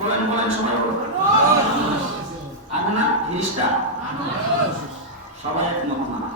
বলেন বলেন সবাই আনো না জিনিসটা সবাই এক মহানা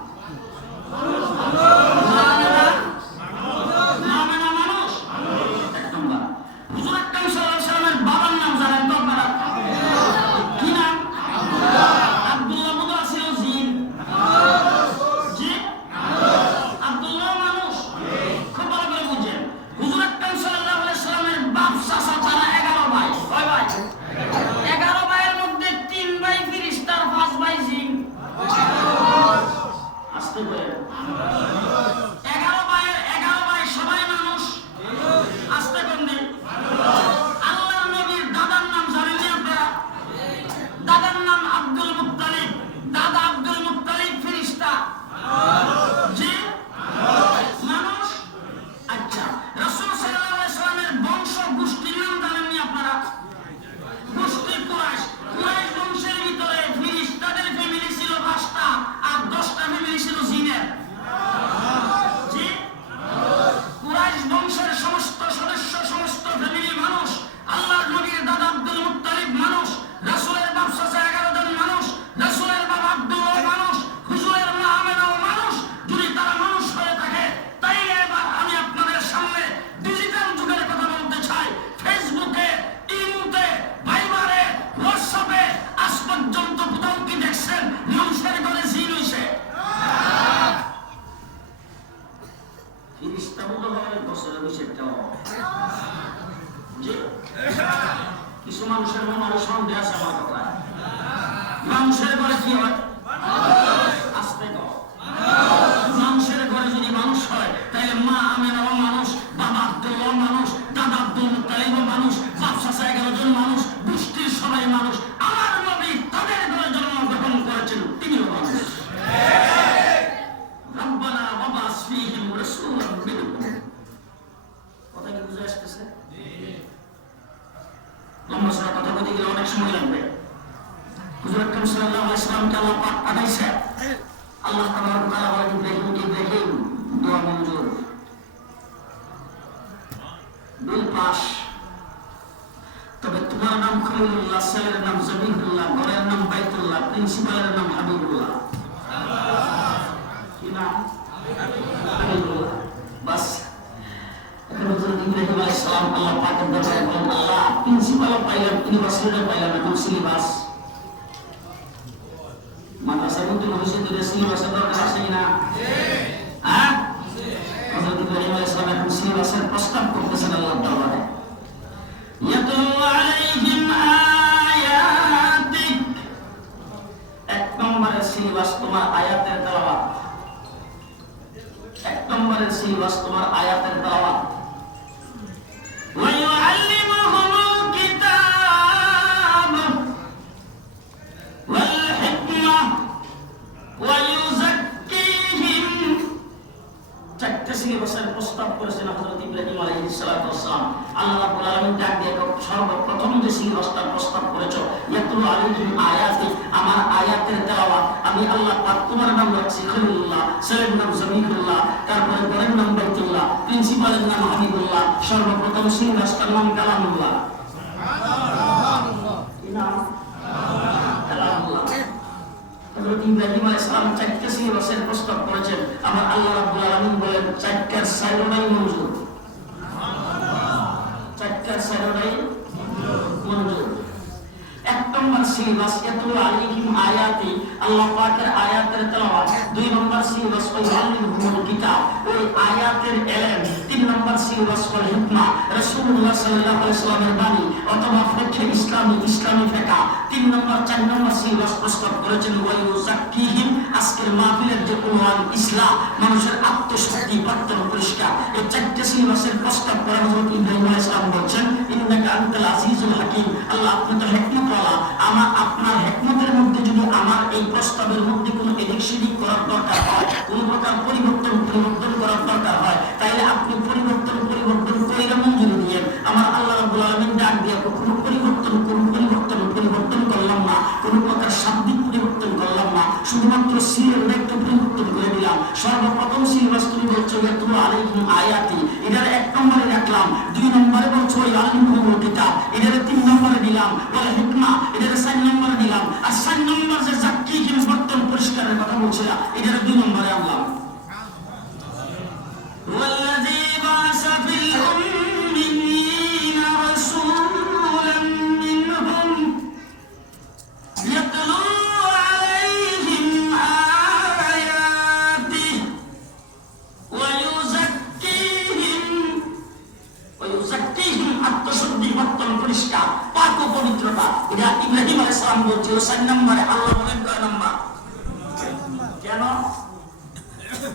মাংসের ঘরে কি হয়? আসতে মাংসের ঘরে যদি মাংস হয়, তাহলে মা আমেরাও মানুষ বাবা আব্দুল্লাহ মানুষ দাদা আব্দুল মুতালিবও মানুষ, বাপসা সাহেব জন মানুষ, গোষ্ঠীর সবাই মানুষ। আমার নবী তাদের ঘরে জন্মগ্রহণ করেছিল। তিনিও মানুষ। কথা কি বুঝে আসতেছে? কথা বলতে গেলে অনেক সময় লাগবে। প্রিন্সিপালের নাম হাবিবুল্লাহ কি নাম? হাবিবুল্লাহ বাস। ইব্রাহিম আলাইহিস মাদ্রাসা কিন্তু ভবিষ্যতে সিলেবাসের মিসরে বসার প্রস্তাব করেছেন হযরত ইব্রাহিম আলাইহিস সালাতু ওয়াসসালাম। আল্লাহ রাব্বুল আলামিন ডাক দিয়ে কত সর্বপ্রথম যে সিরে বসার প্রস্তাব করেছ ইয়াতুল আলাইহিম আয়াতি আমার আয়াতের তেলাওয়াত। আমি আল্লাহ পাক তোমার নাম রাখছি খলিলুল্লাহ সালেম নাম জমিকুল্লাহ তারপরে বরের নাম বাইতুল্লাহ প্রিন্সিপালের নাম হাবিবুল্লাহ সর্বপ্রথম সিরে বসার নাম কালামুল্লাহ। সুবহানাল্লাহ। সুবহানাল্লাহ হযরত ইব্রাহিম আলাইহিস সালাম চারটি সিলেবাসের প্রস্তাব করেছেন। আমার আল্লাহ রাব্বুল আলামিন বলেন চারটার সাইরোনাই মঞ্জুর চারটার সাইরোনাই মঞ্জুর এক নম্বর আল্লাহ আয়াতের তেলাওয়াত, দুই নম্বর সিলেবাস ওই আলিমুল ওই আয়াতের ইলম তিন নম্বর সিলেবাস ওই হিকমা, রাসূলুল্লাহ সাল্লাল্লাহু বাণী অথবা ফিকহ, ইসলামী ইসলামী ফিকহ। তিন নম্বর, চার নম্বর সিলেবাস প্রস্তাব করেছেন ওয়াই আজকের মাহফিলের যে উনওয়ান ইসলাম মানুষের আত্মশক্তি বর্তন পরিষ্কার। এই চারটি সিলেবাসের প্রস্তাব করা হযরত ইব্রাহিম আলাইহিস সালাম বলছেন, ইন্নাকা আনতাল আজিজুল হাকিম। আল্লাহ আপনি তো হিকমতওয়ালা, আমার আপনার হিকমতের মধ্যে যদি আমার এই প্রস্তাবের মধ্যে কোনো এদিক সেদিক করার দরকার হয়, কোনো প্রকার পরিবর্তন পরিবর্তন করার দরকার হয়, তাইলে আপনি পরিবর্তন পরিবর্তন কইরা মঞ্জুরি দিয়েন আমার আল্লাহ রাব্বুল আলামিন ডাক দিয়ে কোনো পরিবর্তন কোনো পরিবর্তন পরিবর্তন করলাম না, কোনো প্রকার শাব্দিক পরিবর্তন করলাম না, শুধুমাত্র সিলের একটু পরিবর্তন করে দিলাম। সর্বপ্রথম সিলেবাস তুমি বলছো যে তুমি আলাইকুম আয়াতি, এটার এক নম্বরে রাখলাম, দুই নম্বরে বলছো ওই আলিমুল কিতাব, এটার তিন নম্বরে দিলাম, বলে হিকমা, এটার চার নম্বরে পরিষ্কারের বলছে বলছিলাম এটার দুই নম্বরে আনলাম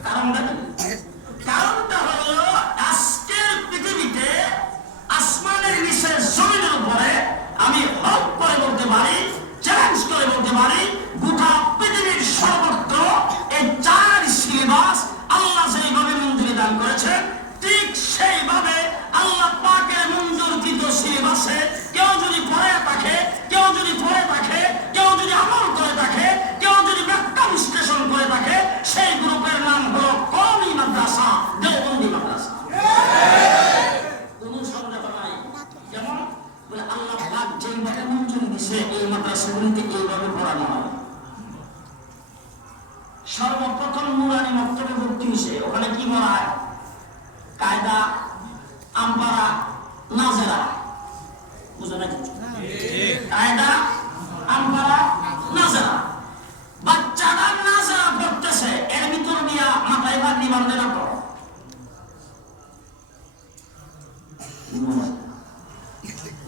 কারণটা? কারণটা হলো আজকের পৃথিবীতে আসমানের নিচে জমিনের উপরে আমি হক করে বলতে পারি চ্যালেঞ্জ করে বলতে পারি গোটা পৃথিবীর সর্বত্র এই চার সিলেবাস আল্লাহ যেইভাবে মঞ্জুরি দান করেছেন ঠিক সেইভাবে আল্লাহ পাকের মঞ্জুরকৃত সিলেবাসে কেউ যদি পড়ে থাকে কেউ যদি পড়ে থাকে কেউ যদি আমল করে থাকে কেউ যদি ব্যাখ্যা বিশ্লেষণ করে থাকে সেই গ্রুপের নাম হলো কমি মাদ্রাসা দেওবন্দি মাদ্রাসা কোনো সমঝোতা নাই যেমন বলে আল্লাহ পাক যেইভাবে মঞ্জুরি দিছে এই মাদ্রাসাগুলিতে এইভাবে পড়ানো হয় সর্বপ্রথম নুরানি মক্তবে ভর্তি ওখানে কি হয়? কায়দা আমপারা নাজেরা। বুঝো নাকি কায়দা আমপারা নাজেরা। বাচ্চারা নাজেরা এর ভিতর দিয়া মাথায় ভাগ নিবান্ধে না পড়ো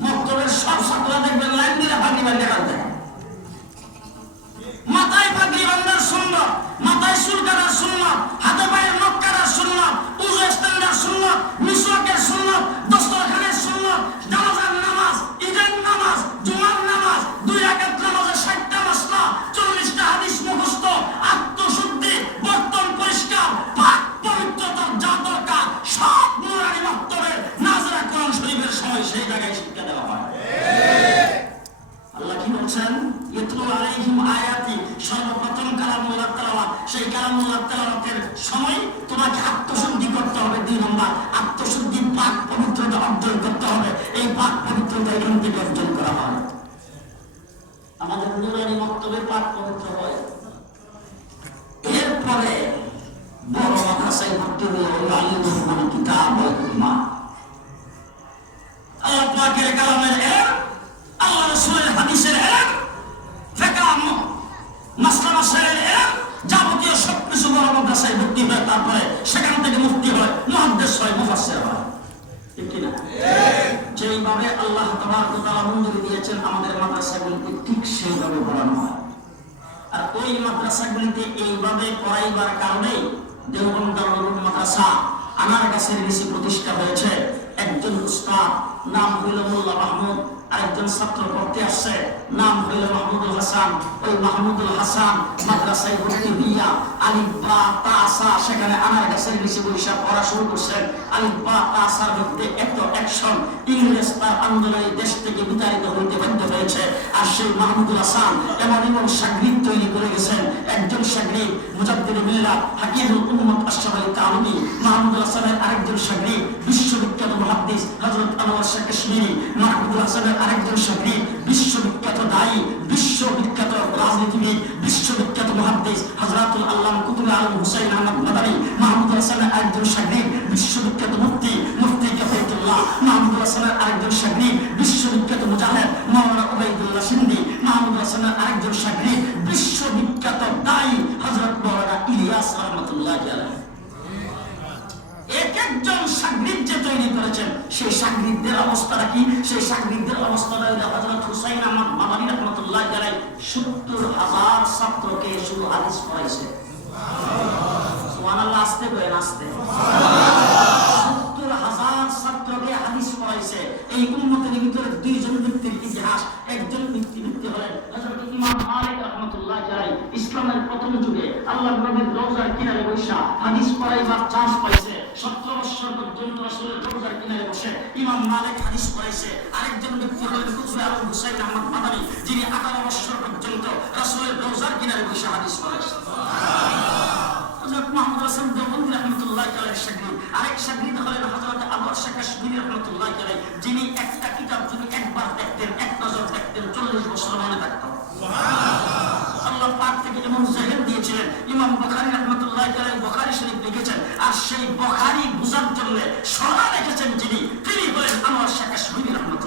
মক্তবের সব ছাত্ররা দেখবেন লাইন দিলে নিবান্ধে সেই কালামুল্লাহ তেলাওয়াতের সময় তোমাকে আত্মশুদ্ধি করতে হবে দুই নম্বর। যেইভাবে আল্লাহ মঞ্জুরি দিয়েছেন আমাদের মাদ্রাসাগুলিতে ঠিক সেইভাবে পড়ানো হয়। আর ওই মাদ্রাসাগুলিতে এইভাবে পড়াইবার কারণে দেওবন্দ দারুল মাদ্রাসা আনার কাছে বেশি প্রতিষ্ঠা হয়েছে। একজন উস্তাদ, নাম হইল মোল্লা মাহমুদ। আরেকজন ছাত্র পড়তে আসছে, নাম হইল মাহমুদুল হাসান। ওই মাহমুদুল হাসান মাদ্রাসায় ভর্তি হইয়া আলিফ বা তা সেখানে আনার গাছের নিচে বৈশাখ পড়া শুরু করছেন আলিফ বা তা মধ্যে এত অ্যাকশন ইংরেজ তার আন্দোলনে দেশ থেকে বিতাড়িত হইতে বাধ্য হয়েছে। আর সেই মাহমুদুল হাসান এমন তৈরি করে গেছেন। একজন সাগরিদ মুজাদ্দিদ মিল্লাহ হাকিমুল উম্মত আশরাফ আলী মাহমুদুল হাসানের আরেকজন সাগরিদ বিশ্ববিখ্যাত মুহাদ্দিস হযরত আনোয়ার শাহ কাশ্মীরি মাহমুদুল হাসানের আরেকজন সাগরিদ বিশ্ববিখ্যাত দায়ী, বিশ্ববিখ্যাত রাজনীতিবিদ, বিশ্ববিখ্যাত মুহাদ্দিস হযরতুল আল্লামা কুতুবে আলম হুসাইন আহমদ মাদানী, মাহমুদুল হাসানের আরেকজন সাগরিদ বিশ্ববিখ্যাত মুফতি মুফতি কাফাইতুল্লাহ, মাহমুদুল হাসানের আরেকজন সাগরিদ বিশ্ববিখ্যাত মুজাহিদ মাওলানা উবাইদুল্লাহ সিন্ধি মাহমুদুল হাসানের আরেকজন সাগরিদ বিশ্ববিখ্যাত দায়ী হযরত মাওলানা ইলিয়াস রহমাতুল্লাহ আলাইহি। এক একজন সাগরিদ যে তৈরি করেছেন। সেই সাগরিদদের অবস্থাটা কি? সেই সাগরিদদের অবস্থাটা 70 হাজার ছাত্রকে পড়াইছে। সুবহানাল্লাহ, আস্তে করেন আস্তে। 70 হাজার ছাত্রকে হাদিস পড়াইছে। এই উম্মতের ভিতরে দুইজন ব্যক্তির ইতিহাস, একজন ইসলামের প্রথম যুগে আল্লাহ নবীর রওজার কিনারে বসা হাদিস পড়াইবার চান্স পাইছে। 17 বছর পর্যন্ত রাসূলের রওজার কিনারে বসে ইমাম মালিক হাদিস পড়াইছে। আরেকজন ব্যক্তি হলেন কুতুবে আলম হুসাইন আহমদ মাদানী, যিনি 18 বছর যিনি একটা কিতাব যদি একবার দেখতেন, এক নজর দেখতেন 40 বছর মনে থাকতো। পাক থেকে এমন জেহের দিয়েছিলেন, ইমাম বখারি রহমতুল্লাহ আলাইহি বখারি শরীফ লিখেছেন, আর সেই বখারি বুঝার জন্য সরা রেখেছেন যিনি, তিনি হলেন আনোয়ার শেখ শহীদ রহমতুল্লাহ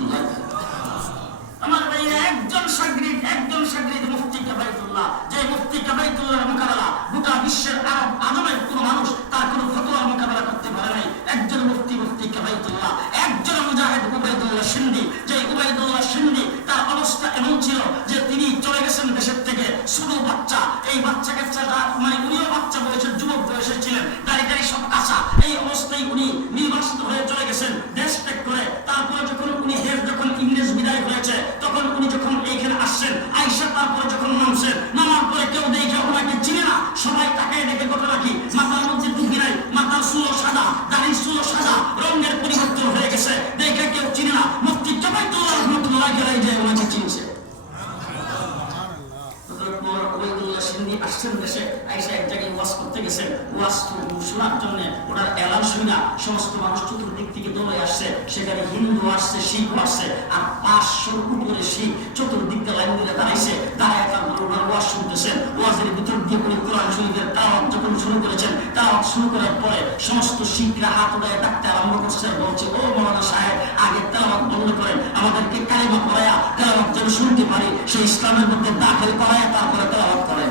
like that idea আসছেন দেশে আইসা এক জায়গায় ওয়াজ করতে গেছেন ওয়াজ শোনার জন্য ওনার এলান শুনা সমস্ত মানুষ চতুর্দিক থেকে দৌড়ে আসছে। সেখানে হিন্দু আসছে, শিখ আসছে, আর পাঁচশোর উপরে শিখ চতুর্দিক লাইন দিয়ে দাঁড়াইছে। দাঁড়ায় তারপর ওনার ওয়াজ শুনতেছেন। ওয়াজের ভিতর দিয়ে উনি কোরআন শরীফের তাওয়াত যখন শুরু করেছেন তাওয়াত শুরু করার পরে সমস্ত শিখরা হাত উঠায় ডাকতে আরম্ভ করছে বলছে, ও মৌলানা সাহেব, আগে তেলাওয়াত বন্ধ করেন। আমাদেরকে কালিমা পড়ায়া, তেলাওয়াত যেন শুনতে পারি, সেই ইসলামের মধ্যে দাখিল করায়, তারপরে তেলাওয়াত করেন।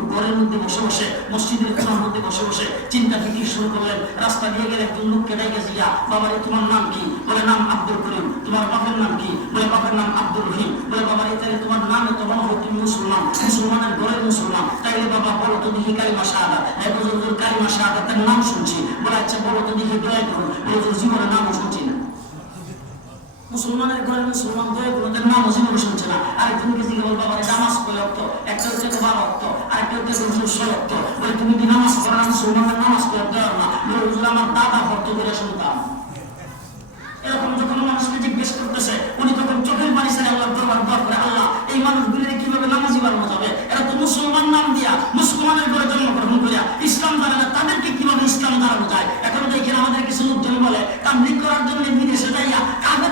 ঘরের মধ্যে বসে বসে, মসজিদের কোনার মধ্যে বসে বসে চিন্তা ফিকির শুরু করলেন। রাস্তা দিয়ে গেলে একজন লোককে ডেকে জিয়া বাবা রে তোমার নাম কি? বলে, নাম আব্দুল করিম। তোমার বাপের নাম কি? বলে, বাপের নাম আব্দুল রহিম। বলে বাবা রে তাহলে তোমার নাম এত মনে হয়, তুমি মুসলমান। মুসলমানের ঘরের মুসলমান। তাইলে বাবা, বলো তো দেখি কালিমা শাহাদা এক বছর কালিমা শাহাদা তার নাম শুনছি। বলে আচ্ছা বলো তো দেখি, দয়া করুন বলে তোর জীবনের নামও শুনছি। মুসলমানের ঘরে মুসলমান করে তার নাম জীবনে শুনছে না। আরেকজনকে জিজ্ঞাসা বল বাবা, নামাজ কয় অক্ত একটা হচ্ছে তোমার অক্ত আরেকটা হচ্ছে হুজুর ছয় অক্ত বলে, তুমি কি নামাজ পড়ো না? মুসলমানের নামাজ পড়ো দেওয়ার না। বলে, হুজুর, আমার দাদা ভক্ত করে শুনতাম। এরকম যখন মানুষকে জিজ্ঞেস করতেছে, উনি তখন চোখের পানি ছেড়ে আল্লাহ দরবার দোয়া করে, আল্লাহ, এই মানুষগুলির কীভাবে নামাজি বানানো যাবে? এরা তো মুসলমান নাম দিয়া মুসলমানের ঘরে জন্মগ্রহণ করিয়া ইসলাম জানে তাদেরকে কীভাবে ইসলাম দাঁড়ানো যায়? এখন দেখেন আমাদের কিছু লোকজন বলে তাবলিক করার জন্য বিদেশে যাইয়া না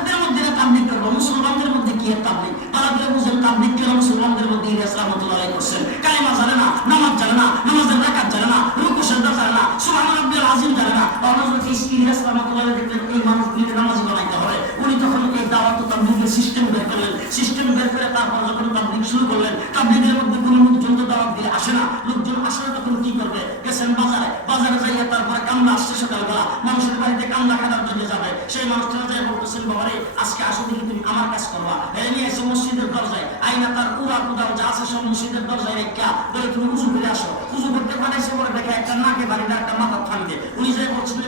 তাবলিক করব মুসলমানদের মধ্যে কি এর তাবলিক? তারা বলে বুঝেন তাবলিক কেন মুসলমানদের মধ্যে? ইলিয়াস রহমতুল্লাহ করছেন কালিমা জানে না, নামাজ জানে না, নামাজের রাকাত জানে না, রুকু সেজদা জানে না সুবহান নামাজি বানাইতে হবে উনি তখন এই দাওয়াত তাবলিগের সিস্টেম বের করলেন সিস্টেম বের করে তারপর যখন তাবলিগ শুরু করলেন তাবলিগের মধ্যে কোনো লোকজন তো দাওয়াত দিয়ে আসে না। লোকজন আসে না তখন কি করবে? গেছেন বাজারে। বাজারে যাইয়া তারপরে কামলা আসছে সকালবেলা। মানুষের বাড়িতে কামলা খাটার জন্য যাবে। সেই মানুষটা যাই বলতেছেন, বাবারে, আজকে আসো দেখি তুমি আমার কাজ করবা। এই নিয়ে এসে মসজিদের দরজায় আইনা তার উড়া কুদাও যা আছে সব মসজিদের দরজায় রেখা। বলে, তুমি উজু করে আসো, উজু করতে পাঠাইছে বলে, দেখে একটা নাকে বাড়ি, না একটা উনি বলছিলেন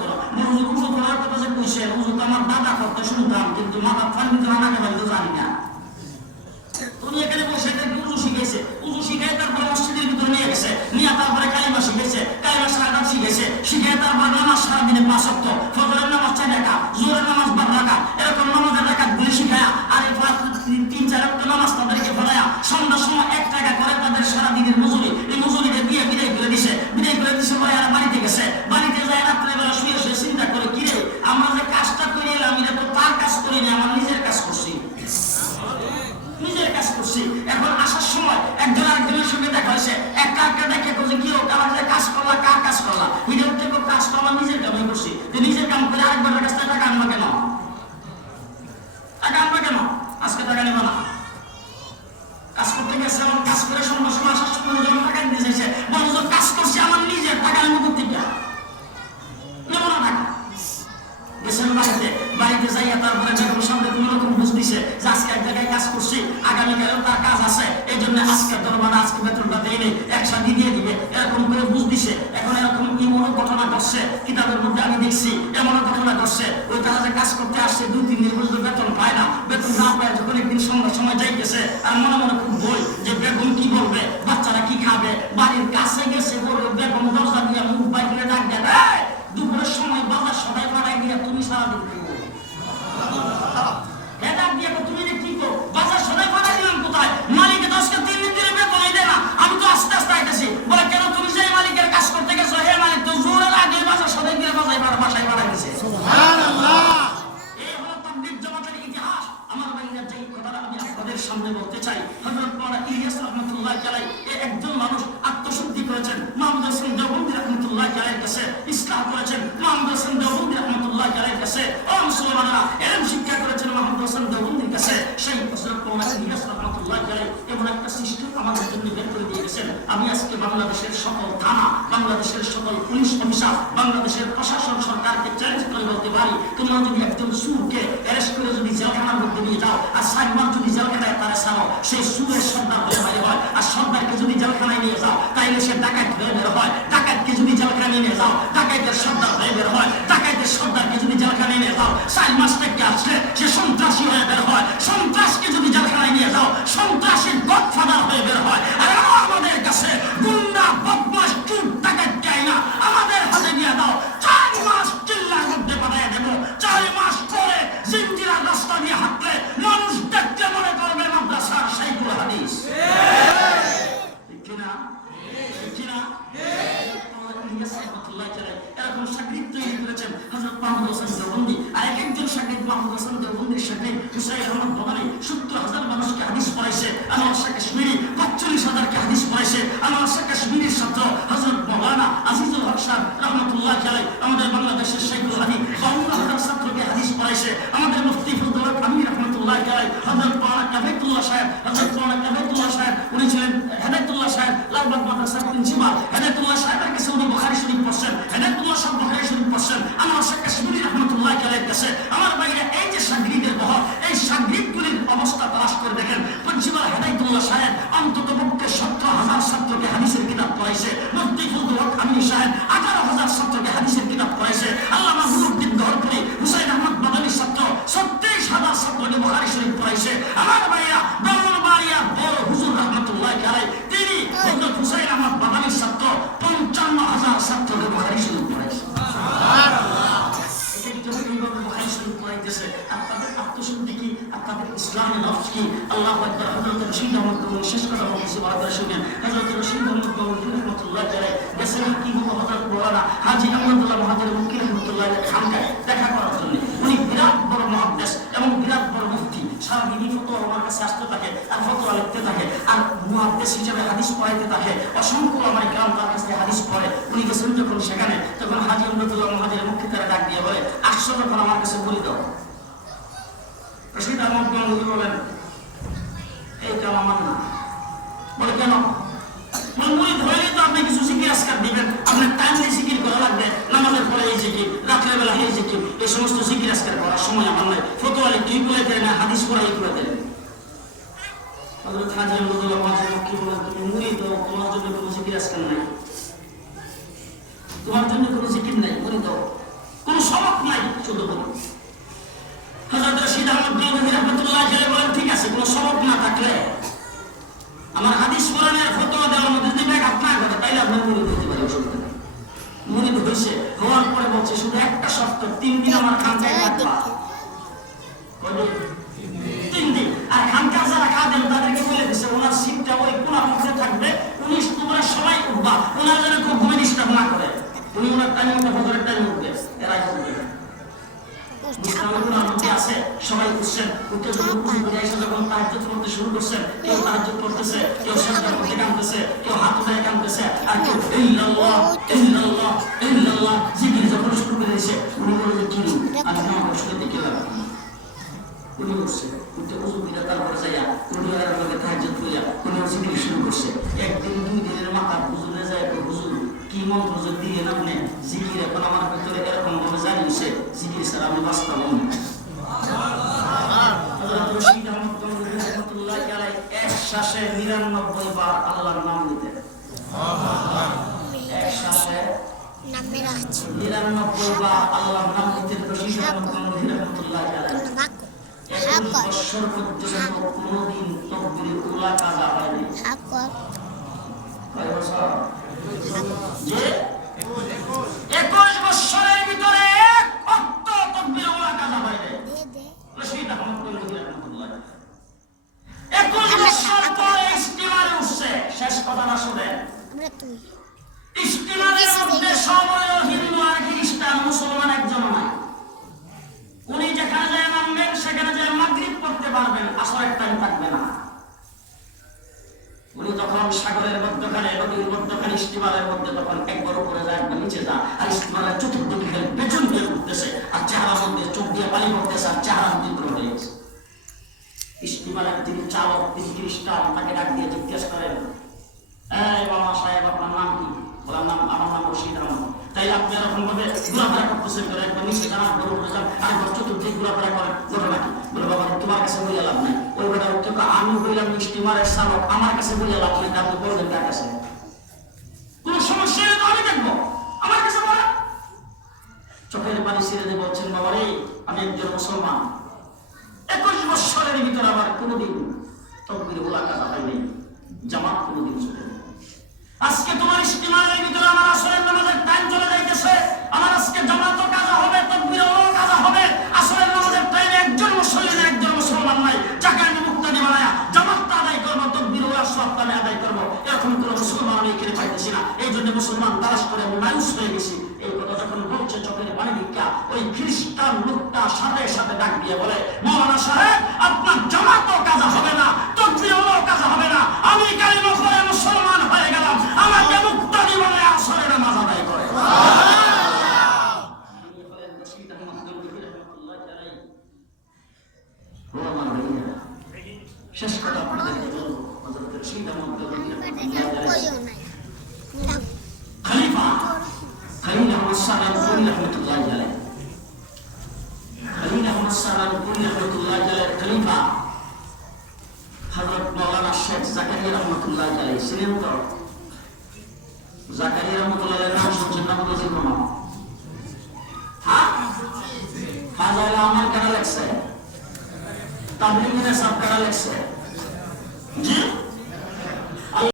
করো। উজু উজু করার কথা যে তো আমার দাদা করতে শুনতাম কিন্তু মাথার ফাঁড়িতে নাকে বাড়িতে জানি না। উনি এখানে বসে এটা উজু শিখেছে তারপর নামাজ সারাদিনে পাঁচ অক্ট ফজরের নামাজ চার রাখা জোরের নামাজ বাদ রাখা এরকম নামাজের রাখা গুলি শিখায়া আর এই পাঁচ তিন তিন চার অক্ট নামাজ তাদেরকে পড়ায়া সন্ধ্যার সময় এক টাকা করে তাদের সারাদিনের মজুরি এই মজুরিটা দিয়ে বিদায় করে দিছে বিদায় করে দিছে পরে আর বাড়িতে গেছে বাড়িতে যায় রাত্রেবেলা শুয়ে শুয়ে চিন্তা করে কিরে আমরা যে কাজটা করে এলাম এটা তো তার কাজ করিনি আমার নিজের কাজ করছি নিজের কাজ করছি এখন আসার সময় একজন আরেকজনের সঙ্গে দেখা হয়েছে একটা একটা দেখে বলছে কি হোক আমার যে কাজ করলা কার কাজ করলা ভিডিও থেকে কাজ তো আমার নিজের কামে করছি যে নিজের কাম করে আরেকবার কাছ থেকে টাকা আনবা কেন টাকা আনবা কেন আজকে টাকা নেবা না কাজ করতে গেছে আমার কাজ করে সন্ধ্যার সময় আসার সময় যখন টাকা দিতে চাইছে বলছো কাজ করছি আমার নিজের টাকা নেব কোথেকে নেব না টাকা গেছেন বাড়িতে বাড়িতে যাইয়া তারপরে বেগম সামনে কোনো রকম বুঝ দিছে যে আজকে এক জায়গায় কাজ করছি আগামীকালেও তার কাজ আছে এই জন্য আজকে দরবার আজকে বেতনটা দেয় নেই একসাথে দিয়ে দিবে এরকম করে বুঝ দিছে এখন এরকম এমন ঘটনা ঘটছে কিতাবের মধ্যে আমি দেখছি এমন ঘটনা ঘটছে। ওই যে কাজ করতে আসছে, দুই, তিন দিন পর্যন্ত বেতন পায় না। বেতন না পায়, যখন একদিন সন্ধ্যার সময় যাইতেছে, আর মনে মনে খুব বই যে বেগম কি বলবে, বাচ্চারা কি খাবে? বাড়ির কাছে গেছে, বলবে, বেগম, দরজা দিয়ে মুখ বাই করে ডাক দেয় দুপুরের সময় বাজার সবাই পাড়ায় দিয়ে তুমি সারাদিন কি করবে? এটা দিয়ে তো তুমি যে কি করো? বাজার সদাই পাঠাই দিলাম কোথায়? মালিকে তো আজকে তিন দিন ধরে বেতনই দেয় না। আমি তো আস্তে আস্তে আইতেছি। বলে, কেন তুমি যে মালিকের কাজ করতে গেছো, হে মালিক তো জোরের আগে বাজার সদাই দিয়ে বাজায় পাঠা- বাসায় পাঠাই দিছে। এই হলো তাবলীগ জামাতের ইতিহাস। আমার ভাইরা যে কথাটা আমি আপনাদের সামনে বলতে চাই, হযরত মাওলানা ইলিয়াস রহমাতুল্লাহ আলাইহি এই একজন মানুষ আত্মশুদ্ধি করেছেন। মাহমুদ হোসেন দেওবন্দি রহমাতুল্লাহ আলাইহির কাছে ইসলাম করেছেন। মাহমুদ হোসেন রহমাতুল্লাহ আলাইহির কাছে ও মুসলমানেরা, ইলম শিক্ষা করেছেন মাহমুদ হোসেন দেওবন্দির কাছে। সেই হযরত মাওলানা ইলিয়াস রহমাতুল্লাহ আলাইহি এমন একটা সৃষ্টি আমাদের জন্য বের করে আমি আজকে বাংলাদেশের সকল থানা, বাংলাদেশের সকল পুলিশ অফিসার, বাংলাদেশের প্রশাসন সরকারকে চ্যালেঞ্জ করে বলতে পারি, তোমরা যদি একজন সুরকে অ্যারেস্ট করে যদি জেলখানার মধ্যে নিয়ে যাও, আর সাইবার যদি জেলখানায় তারা ছাড়ো সেই সুরের সর্দার হয়ে বাইরে হয়, আর সর্দারকে যদি জেলখানায় নিয়ে যাও, তাইলে সে ডাকাত হয়ে বের হয়। ডাকাতকে যদি জেলখানায় নিয়ে যাও, ডাকাতের সর্দার হয়ে বের হয়। ডাকাতের সর্দারকে যদি জেলখানায় নিয়ে যাও সাইল মাস্টারকে আসলে সে সন্ত্রাসী হয়ে বের হয়। সন্ত্রাসকে যদি জেলখানায় নিয়ে যাও, সন্ত্রাসীর গডফাদার হয়ে বের হয়। সত্তর হাজার মানুষকে হাদিস পড়াইছে, আনোয়ার শাহ কাশ্মীরি পাঁচচল্লিশ হাজারকে হাদিস পড়াইছে, আনোয়ার শাহ কাশ্মীরির ছাত্র হযরত মৌলানা আলাইহি, আমাদের বাংলাদেশের শাইখুল হাদি বাউন্ন হাজার ছাত্রকে হাদিস পড়াইছে, আমাদের সারাদিনই ফটো আমার কাছে আসতে থাকে, আর ফটো লিখতে থাকে, আর মহাদ্দেশ হিসেবে হাদিস পড়াইতে থাকে। অসংখ্য আমার গ্রাম তার কাছে হাদিস পড়ে। উনি গেছেন যখন সেখানে, তখন হাজি আহমদুল্লাহ মহাজের মুক্তি তারা ডাক দিয়ে বলে, আসছো যখন আমার কাছে বলি দাও। রশিদ আহমদ গঙ্গুলি বলেন, এই কাম আমার না। বলে, কেন? মুড়ি ধরে তো আপনি কিছু আজকার দিবেন আপনার টাইমলি জিকির করা লাগবে, নামাজের পরে এই জিকির, রাত্রের বেলা এই জিকির, এই সমস্ত জিকির আজকার করার সময় আমার নাই। ফটোয়ালি তুই বলে দেয় না, হাদিস পড়া এই করে দেয়? কি তোমার জন্য কোনো জিকির নাই। তোমার জন্য আলাইহি বলেন ঠিক আছে কোনো সবক না থাকলে আমার হাদিস কোরআনের ফতোয়া দেওয়ার মধ্যে যদি ব্যাগ আপনার কথা তাইলে আপনি মুড়ি দিতে পারি অসুবিধা নেই মুড়ি হয়েছে হওয়ার পরে বলছে শুধু একটা শর্ত তিন দিন আমার খানকায় থাকবা বলে, তিন দিন আর খানকার যারা খাবেন তাদেরকে বলে দিচ্ছে ওনার সিটটা ওই কোনার মধ্যে থাকবে উনি তোমরা সবাই উঠবা ওনার যেন খুব ঘুমে ডিস্টার্ব না করে উনি ওনার টাইম মধ্যে ফজরের টাইম উঠবে এর আগে উঠবে না। মুসলমানগুলোর মধ্যে আছে, সবাই উঠছেন, উঠে যখন উঠে ঘুরে এসে যখন তাহাজ্জুদ পড়তে শুরু করছেন, কেউ তাহাজ্জুদ পড়তেছে, কেউ সেজদা করতে কাঁদতেছে, কেউ হাত উঠায় কাঁদতেছে, আর কেউ ইল্লাল্লাহ, ইল্লাল্লাহ, ইল্লাল্লাহ জিকির যখন শুরু করে দিয়েছে, উনি বললেন যে, "কি রে? আমি তো আমার শুনে দেখে এলাম।" উনি উঠছে, উঠে উযু করে তারপরে যাইয়া, উনি আর তাহাজ্জুদ কইরা, উনি জিকির শুরু করছে। একদিন দুই দিনের মাথা হুজুরে যায়, কই, "হুজুর, কি মন্ত্র যে দিলেন আপনি? জিকির এখন আমার ভিতরে এরকম ভাবে জানিয়েছে জিকির স্যার আমি বাস্তব এক শ্বাসে 99 বার আল্লাহর নাম নিতেন এক শ্বাসে 99 বার আল্লাহর নাম নিতেন রশিদ রহমতুল্লাহি আলাইহি কোনো একুশ ভিতরে এক তকবীর কাজা একুশ পরে স্টিমারে উঠছে। শেষ তুই। মধ্যে সময় হিন্দু আর খ্রিস্টান মুসলমান একজন নাই উনি যেখানে যায় নামবেন সেখানে যায় মাগরিব করতে পারবেন আসরের টাইম থাকবে না। উনি তখন সাগরের মধ্যখানে, নদীর মধ্যখানে স্টিমারের মধ্যে তখন একবার উপরে যায়, একবার নিচে যা আর স্টিমারের চতুর্দিকে পেছন দিয়ে উঠতেছে আর চেহারা মধ্যে চোখ দিয়ে পানি পড়তেছে আর চেহারা পুরো হয়ে গেছে। যিনি চালক তিনি তাকে ডাক দিয়ে জিজ্ঞেস করেন, এই বাবা সাহেব, আপনার নাম কি? বলার নাম, আমার নাম রশিদ তাই আপনি এরকম ভাবে ঘোরাফেরা করতেছেন করে একবার নিচে যান আর ঘরে উঠে যান আর একবার চতুর্দিক ঘোরাফেরা করেন। ঘটনা কি বলে, বাবা, তোমার কাছে বলে লাভ নাই। ওই বেটা উঠতে আমি হইলাম স্টিমারের চালক, আমার কাছে বলে লাভ নাই আপনি বলবেন কার কাছে? কোন সমস্যা তো আমি দেখব। আমার কাছে বলেন। চোখের পানি ছেড়ে দিয়ে বলছেন, বাবা রে, আমি একজন মুসলমান। একুশ বছরের ভিতরে আমার কোনোদিন তকবির ওলা কাটা হয়নি জামাত কোনোদিন ছুটে আজকে তোমার ভিতরে আমার নামাজের টাইম চলে যাইতেছে। আমার আজকে কাজা হবে তকবির কাজা হবে। নামাজের একজন একজন মুসলমান নাই। আদায় করব তকবির আমি আদায় করব। এরকম কোনো মুসলমান আমি পাইতেছি না। এই জন্য মুসলমান তালাশ করে মায়ুস হয়ে গেছি। এই কথা যখন বলছে চোখের পানি ভিক্ষা, ওই খ্রিস্টান লোকটা সাথে সাথে ডাক দিয়ে বলে সাহেব, আপনার জামাতও কাজা হবে না তকবির কাজা হবে না। আমি